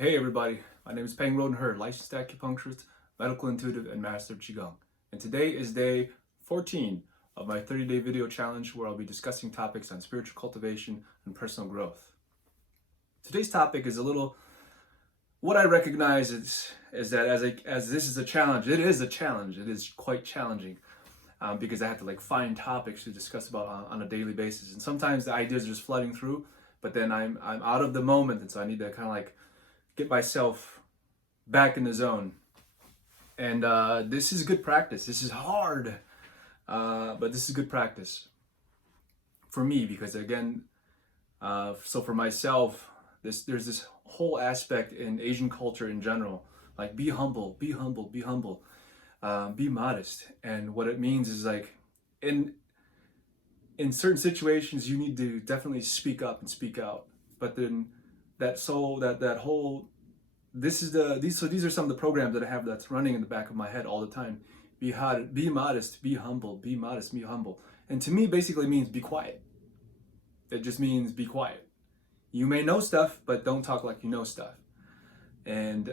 Hey everybody, my name is Peng Rodenher, licensed acupuncturist, medical intuitive, and master of Qigong. And today is day 14 of my 30-day video challenge where I'll be discussing topics on spiritual cultivation and personal growth. Today's topic is a little, what I recognize is that as this is a challenge, it is a challenge, it is quite challenging because I have to find topics to discuss about on a daily basis. And sometimes the ideas are just flooding through, but then I'm out of the moment, and so I need to kind of get myself back in the zone. And this is good practice. This is hard, but this is good practice for me because again, so for myself, there's this whole aspect in Asian culture in general, like be humble, be humble, be humble, be modest. And what it means is in in certain situations you need to definitely speak up and speak out. But then that whole these are some of the programs that I have that's running in the back of my head all the time. Be modest, be humble, be modest, be humble. And to me, basically means be quiet. It just means be quiet. You may know stuff, but don't talk like you know stuff. And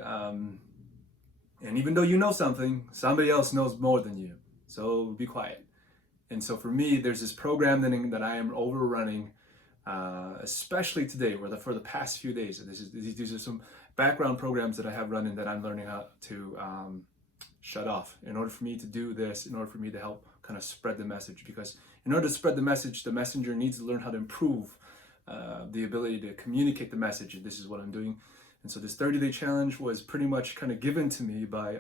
even though you know something, somebody else knows more than you. So be quiet. And so for me, there's this program that I am overrunning, especially today, or for the past few days. These are some background programs that I have running that I'm learning how to shut off in order for me to do this, in order for me to help kind of spread the message. Because in order to spread the message, the messenger needs to learn how to improve the ability to communicate the message. And this is what I'm doing. And so this 30-day challenge was pretty much kind of given to me by,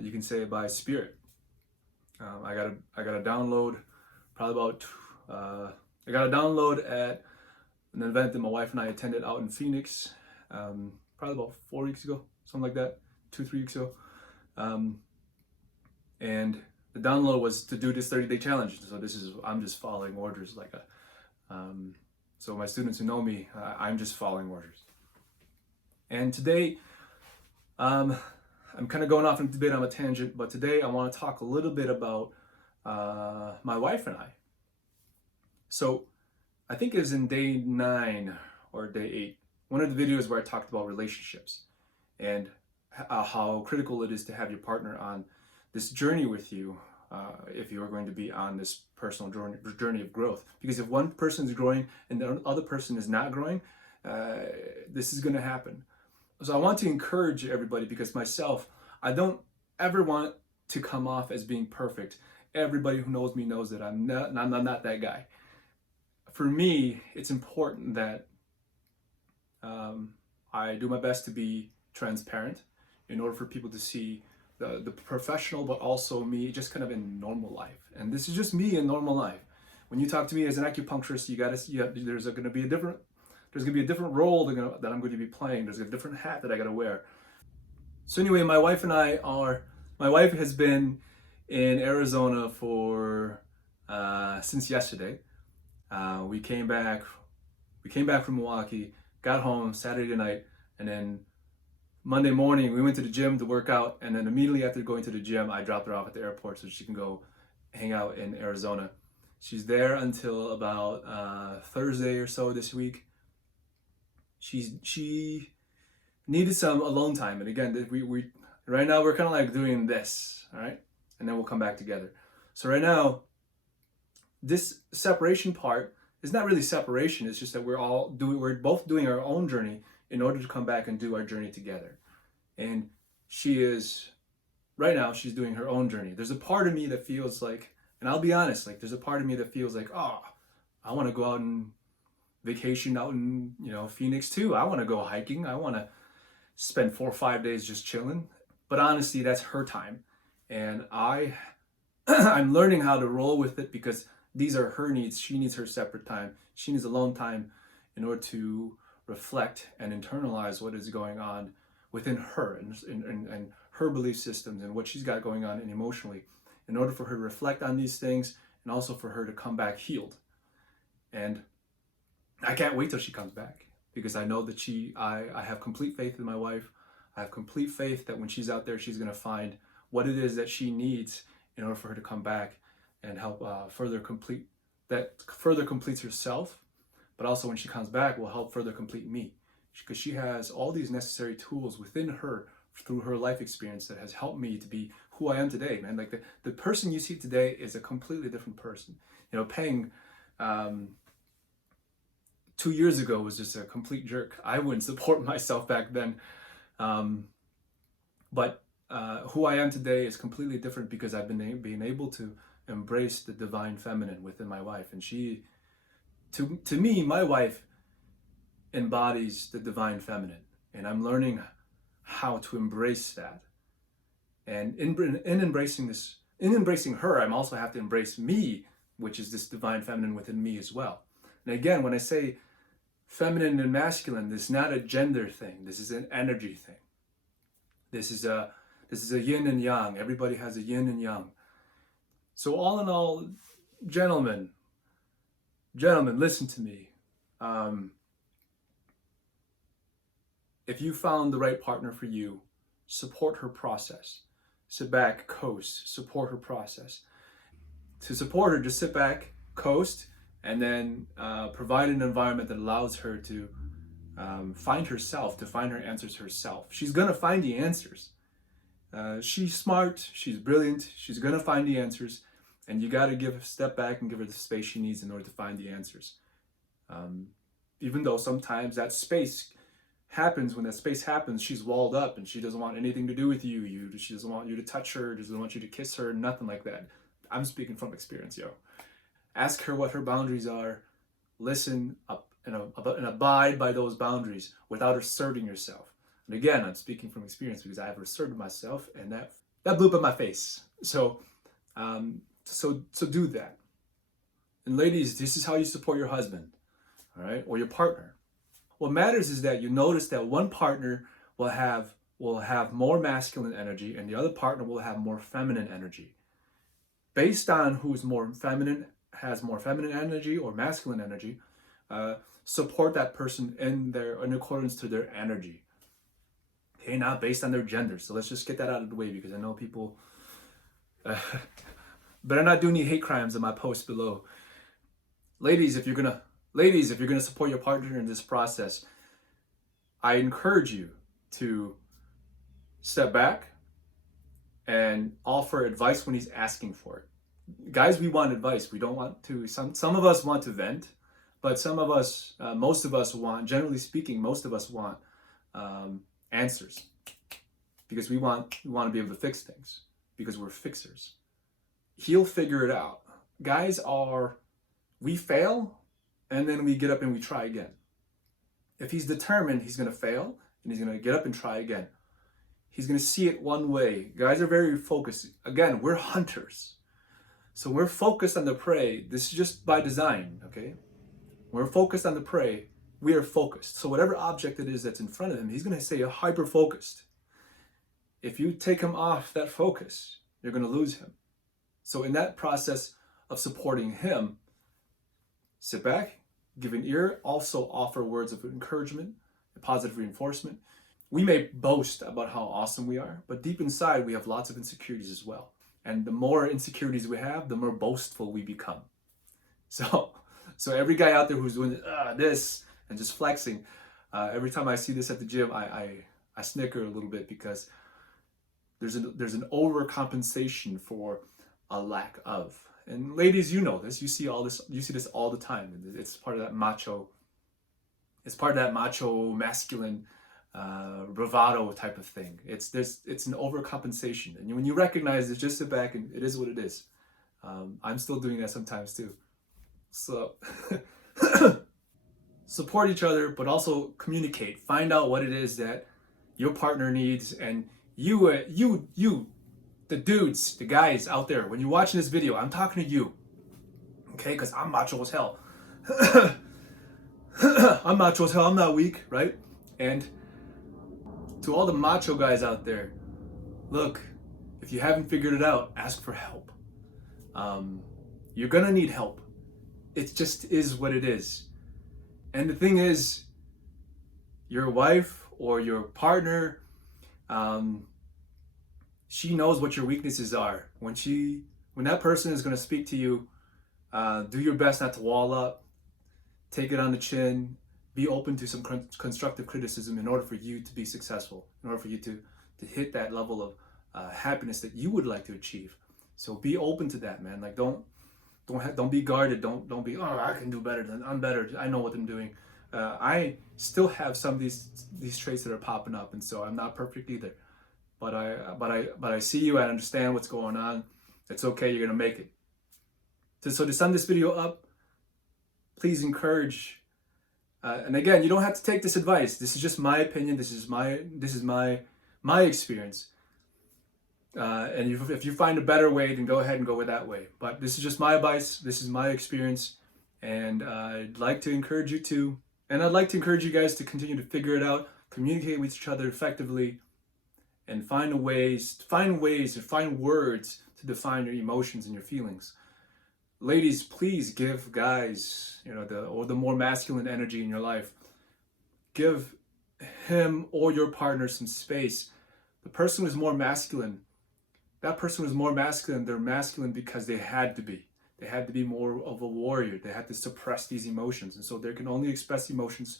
you can say, by spirit. I got a download, probably about I got a download at an event that my wife and I attended out in Phoenix, probably about 4 weeks ago, something like that, 2-3 weeks ago. And the download was to do this 30-day challenge. So I'm just following orders so my students who know me, I'm just following orders. And today, I'm kind of going off into a bit on a tangent, but today I want to talk a little bit about my wife and I. So I think it was in day 9 or day 8, one of the videos where I talked about relationships and how critical it is to have your partner on this journey with you if you are going to be on this personal journey of growth. Because if one person is growing and the other person is not growing, this is going to happen. So I want to encourage everybody, because myself, I don't ever want to come off as being perfect. Everybody who knows me knows that I'm not that guy. For me, it's important that I do my best to be transparent in order for people to see the professional, but also me just kind of in normal life. And this is just me in normal life. When you talk to me as an acupuncturist, there's going to be a different role that I'm going to be playing. There's a different hat that I got to wear. So anyway, my wife has been in Arizona for since yesterday. We came back from Milwaukee, got home Saturday night, and then Monday morning we went to the gym to work out, and then immediately after going to the gym, I dropped her off at the airport so she can go hang out in Arizona. She's there until about Thursday or so this week. She needed some alone time, and again, we right now we're kind of doing this, all right, and then we'll come back together. So right now, this separation part is not really separation. It's just that we're both doing our own journey in order to come back and do our journey together. And right now she's doing her own journey. There's a part of me that feels like, and I'll be honest, there's a part of me that feels like, oh, I want to go out and vacation out in Phoenix too. I want to go hiking. I want to spend 4 or 5 days just chilling. But honestly, that's her time, and I'm learning how to roll with it because these are her needs. She needs her separate time. She needs alone time in order to reflect and internalize what is going on within her and her belief systems and what she's got going on and emotionally, in order for her to reflect on these things and also for her to come back healed. And I can't wait till she comes back, because I know that I have complete faith in my wife. I have complete faith that when she's out there, she's going to find what it is that she needs in order for her to come back and help further completes herself, but also when she comes back will help further complete me, because she has all these necessary tools within her through her life experience that has helped me to be who I am today, man. Like the person you see today is a completely different person. You know, Peng 2 years ago was just a complete jerk. I wouldn't support myself back then. But who I am today is completely different because I've been able to embrace the divine feminine within my wife. And she, to me, my wife embodies the divine feminine. And I'm learning how to embrace that. And in embracing this, in embracing her, I'm also have to embrace me, which is this divine feminine within me as well. And again, when I say feminine and masculine, this is not a gender thing. This is an energy thing. This is a yin and yang. Everybody has a yin and yang. So all in all, gentlemen, listen to me. If you found the right partner for you, support her process. Sit back, coast, support her process. To support her, just sit back, coast, and then provide an environment that allows her to find herself, to find her answers herself. She's gonna find the answers. She's smart, she's brilliant, she's gonna find the answers, and you gotta step back and give her the space she needs in order to find the answers. Even though sometimes that space happens, when that space happens, she's walled up and she doesn't want anything to do with you. She doesn't want you to touch her, doesn't want you to kiss her, nothing like that. I'm speaking from experience, yo. Ask her what her boundaries are, listen up and abide by those boundaries without asserting yourself. And again, I'm speaking from experience because I have asserted myself, and that blew up in my face. So do that. And ladies, this is how you support your husband, all right, or your partner. What matters is that you notice that one partner will have more masculine energy and the other partner will have more feminine energy. Based on who's more feminine, has more feminine energy or masculine energy, support that person in accordance to their energy. Okay, not based on their gender. So let's just get that out of the way, because I know people better not do any hate crimes in my post below. Ladies, if you're gonna support your partner in this process, I encourage you to step back and offer advice when he's asking for it. Guys, we want advice. We don't want to, some of us want to vent, but some of us, most of us want, generally speaking, most of us want answers, because we want to be able to fix things, because we're fixers. He'll figure it out. Guys we fail, and then we get up and we try again. If he's determined, he's going to fail, and he's going to get up and try again. He's going to see it one way. Guys are very focused. Again, we're hunters. So we're focused on the prey. This is just by design, okay? We're focused on the prey. We are focused. So whatever object it is that's in front of him, he's going to stay hyper-focused. If you take him off that focus, you're going to lose him. So in that process of supporting him, sit back, give an ear, also offer words of encouragement and positive reinforcement. We may boast about how awesome we are, but deep inside we have lots of insecurities as well. And the more insecurities we have, the more boastful we become. So every guy out there who's doing this and just flexing, every time I see this at the gym, I snicker a little bit, because there's an overcompensation for a lack of. And ladies, you know this. You see this all the time. It's part of that macho. It's part of that macho masculine bravado type of thing. It's an overcompensation, and when you recognize it, just sit back and it is what it is. I'm still doing that sometimes too. So support each other, but also communicate. Find out what it is that your partner needs, and you, the dudes, the guys out there, when you're watching this video, I'm talking to you, okay? Because I'm macho as hell. I'm macho as hell. I'm not weak, right? And to all the macho guys out there, look, if you haven't figured it out, ask for help. You're gonna need help. It just is what it is. And the thing is, your wife or your partner, she knows what your weaknesses are. When that person is gonna speak to you, do your best not to wall up. Take it on the chin. be open to some constructive criticism in order for you to be successful, in order for you to hit that level of happiness that you would like to achieve. So be open to that, man. Like don't be guarded. Don't be, oh, I can do better. I'm better. I know what I'm doing. I still have some of these traits that are popping up, and so I'm not perfect either. But I see you. I understand what's going on. It's okay. You're gonna make it. So to sum this video up, please encourage. And again, you don't have to take this advice. This is just my opinion. This is my experience. And if you find a better way, then go ahead and go with that way. But this is just my advice. This is my experience, and I'd like to encourage you to. And I'd like to encourage you guys to continue to figure it out, communicate with each other effectively, and find words to define your emotions and your feelings. Ladies, please give guys, the more masculine energy in your life, give him or your partner some space. The person who's more masculine, that person was more masculine. They're masculine because they had to be. They had to be more of a warrior. They had to suppress these emotions. And so they can only express emotions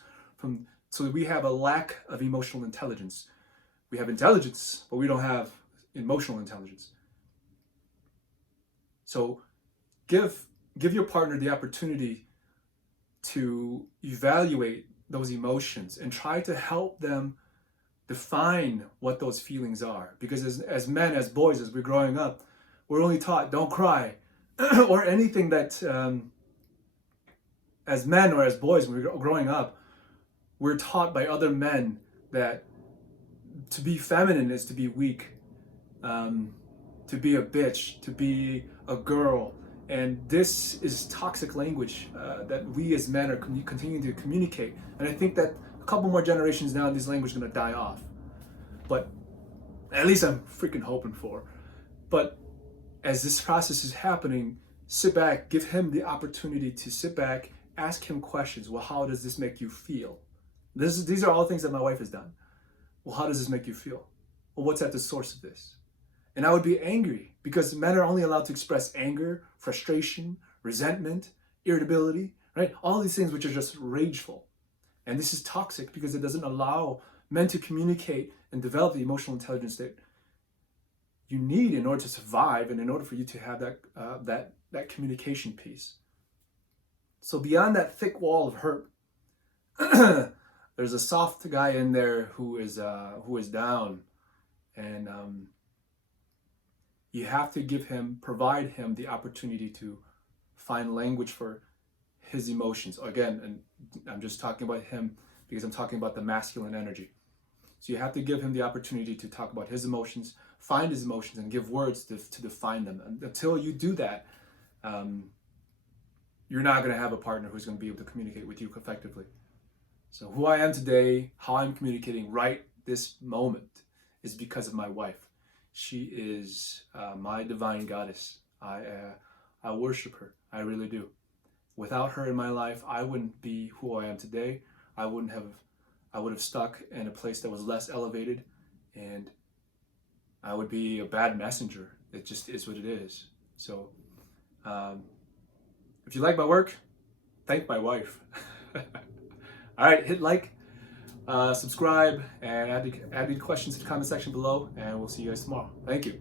so we have a lack of emotional intelligence. We have intelligence, but we don't have emotional intelligence. So give your partner the opportunity to evaluate those emotions and try to help them define what those feelings are. Because as men, as boys, as we're growing up, we're only taught don't cry or anything that as men or as boys, when we're growing up, we're taught by other men that to be feminine is to be weak, to be a bitch, to be a girl. And this is toxic language that we as men are continuing to communicate. And I think that a couple more generations now, this language is going to die off. But at least I'm freaking hoping for. But as this process is happening, sit back, give him the opportunity to sit back, ask him questions. Well, how does this make you feel? These are all things that my wife has done. Well, how does this make you feel? Well, what's at the source of this? And I would be angry because men are only allowed to express anger, frustration, resentment, irritability, right? All these things which are just rageful. And this is toxic because it doesn't allow men to communicate and develop the emotional intelligence that you need in order to survive and in order for you to have that communication piece. So beyond that thick wall of hurt, there's a soft guy in there who is down, and you have to provide him the opportunity to find language for his emotions. Again, and I'm just talking about him because I'm talking about the masculine energy. So you have to give him the opportunity to talk about his emotions, find his emotions, and give words to define them. And until you do that, you're not going to have a partner who's going to be able to communicate with you effectively. So who I am today, how I'm communicating right this moment, is because of my wife. She is my divine goddess. I worship her. I really do. Without her in my life, I wouldn't be who I am today. I would have stuck in a place that was less elevated, and I would be a bad messenger. It just is what it is. So if you like my work, thank my wife. All right, hit like, subscribe, and add any questions to the comment section below, and we'll see you guys tomorrow. Thank you.